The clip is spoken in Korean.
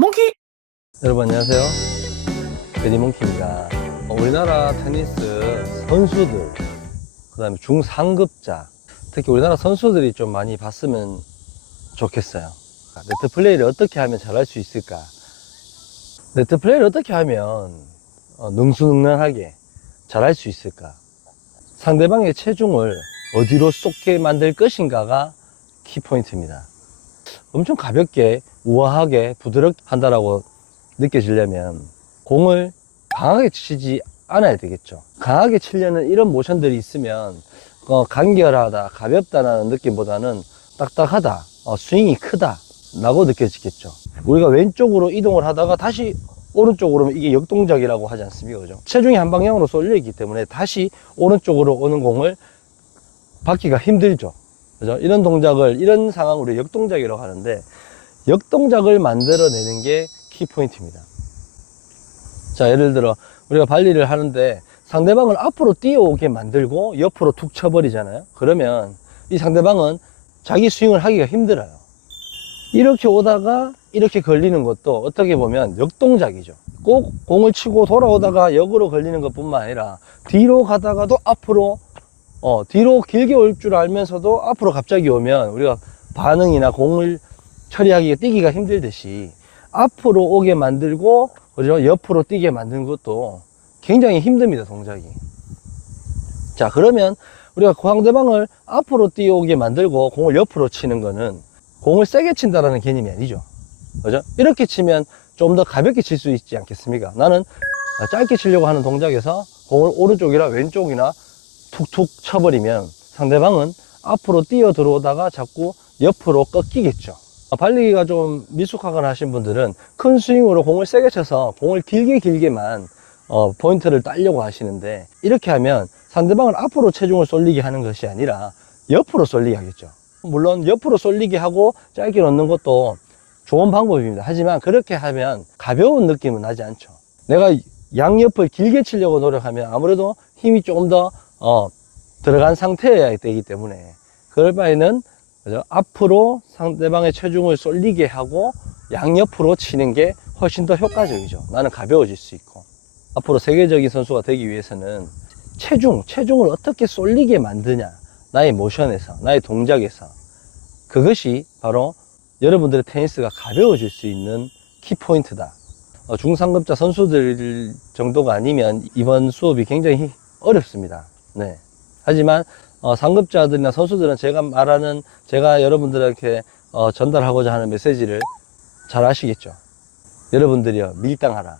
몽키 여러분 안녕하세요. 베리몽키입니다. 어, 우리나라 테니스 선수들, 그 다음에 중상급자, 특히 우리나라 선수들이 좀 많이 봤으면 좋겠어요. 네트 플레이를 어떻게 하면 잘할 수 있을까? 네트 플레이를 어떻게 하면 어, 능수능란하게 잘할 수 있을까? 상대방의 체중을 어디로 쏟게 만들 것인가가 키포인트입니다. 엄청 가볍게, 우아하게, 부드럽게 한다라고 느껴지려면 공을 강하게 치지 않아야 되겠죠. 강하게 치려는 이런 모션들이 있으면 어, 간결하다, 가볍다라는 느낌보다는 딱딱하다, 어, 스윙이 크다 라고 느껴지겠죠. 우리가 왼쪽으로 이동을 하다가 다시 오른쪽으로 이게 역동작이라고 하지 않습니까? 그죠? 체중이 한 방향으로 쏠려 있기 때문에 다시 오른쪽으로 오는 공을 받기가 힘들죠. 그죠? 이런 동작을, 이런 상황으로 역동작이라고 하는데, 역동작을 만들어내는 게 키포인트입니다. 자, 예를 들어, 우리가 발리를 하는데 상대방을 앞으로 뛰어오게 만들고 옆으로 툭 쳐버리잖아요. 그러면 이 상대방은 자기 스윙을 하기가 힘들어요. 이렇게 오다가 이렇게 걸리는 것도 어떻게 보면 역동작이죠. 꼭 공을 치고 돌아오다가 역으로 걸리는 것 뿐만 아니라 뒤로 가다가도 앞으로 어, 뒤로 길게 올 줄 알면서도 앞으로 갑자기 오면 우리가 반응이나 공을 처리하기가 뛰기가 힘들듯이 앞으로 오게 만들고 그죠? 옆으로 뛰게 만드는 것도 굉장히 힘듭니다, 동작이. 자, 그러면 우리가 그 상대방을 앞으로 뛰어오게 만들고 공을 옆으로 치는 거는 공을 세게 친다라는 개념이 아니죠. 그죠? 이렇게 치면 좀 더 가볍게 칠 수 있지 않겠습니까? 나는 짧게 치려고 하는 동작에서 공을 오른쪽이나 왼쪽이나 툭툭 쳐버리면 상대방은 앞으로 뛰어 들어오다가 자꾸 옆으로 꺾이겠죠. 아, 발리기가 좀 미숙하거나 하신 분들은 큰 스윙으로 공을 세게 쳐서 공을 길게 길게만 어, 포인트를 따려고 하시는데 이렇게 하면 상대방을 앞으로 체중을 쏠리게 하는 것이 아니라 옆으로 쏠리게 하겠죠. 물론 옆으로 쏠리게 하고 짧게 넣는 것도 좋은 방법입니다. 하지만 그렇게 하면 가벼운 느낌은 나지 않죠. 내가 양옆을 길게 치려고 노력하면 아무래도 힘이 조금 더 어, 들어간 상태여야 되기 때문에 그럴 바에는 그죠? 앞으로 상대방의 체중을 쏠리게 하고 양옆으로 치는 게 훨씬 더 효과적이죠. 나는 가벼워질 수 있고. 앞으로 세계적인 선수가 되기 위해서는 체중, 체중을 어떻게 쏠리게 만드냐. 나의 모션에서, 나의 동작에서. 그것이 바로 여러분들의 테니스가 가벼워질 수 있는 키포인트다. 어, 중상급자 선수들 정도가 아니면 이번 수업이 굉장히 어렵습니다. 네. 하지만 어, 상급자들이나 선수들은 제가 말하는 제가 여러분들에게 어, 전달하고자 하는 메시지를 잘 아시겠죠. 여러분들이요 밀당하라.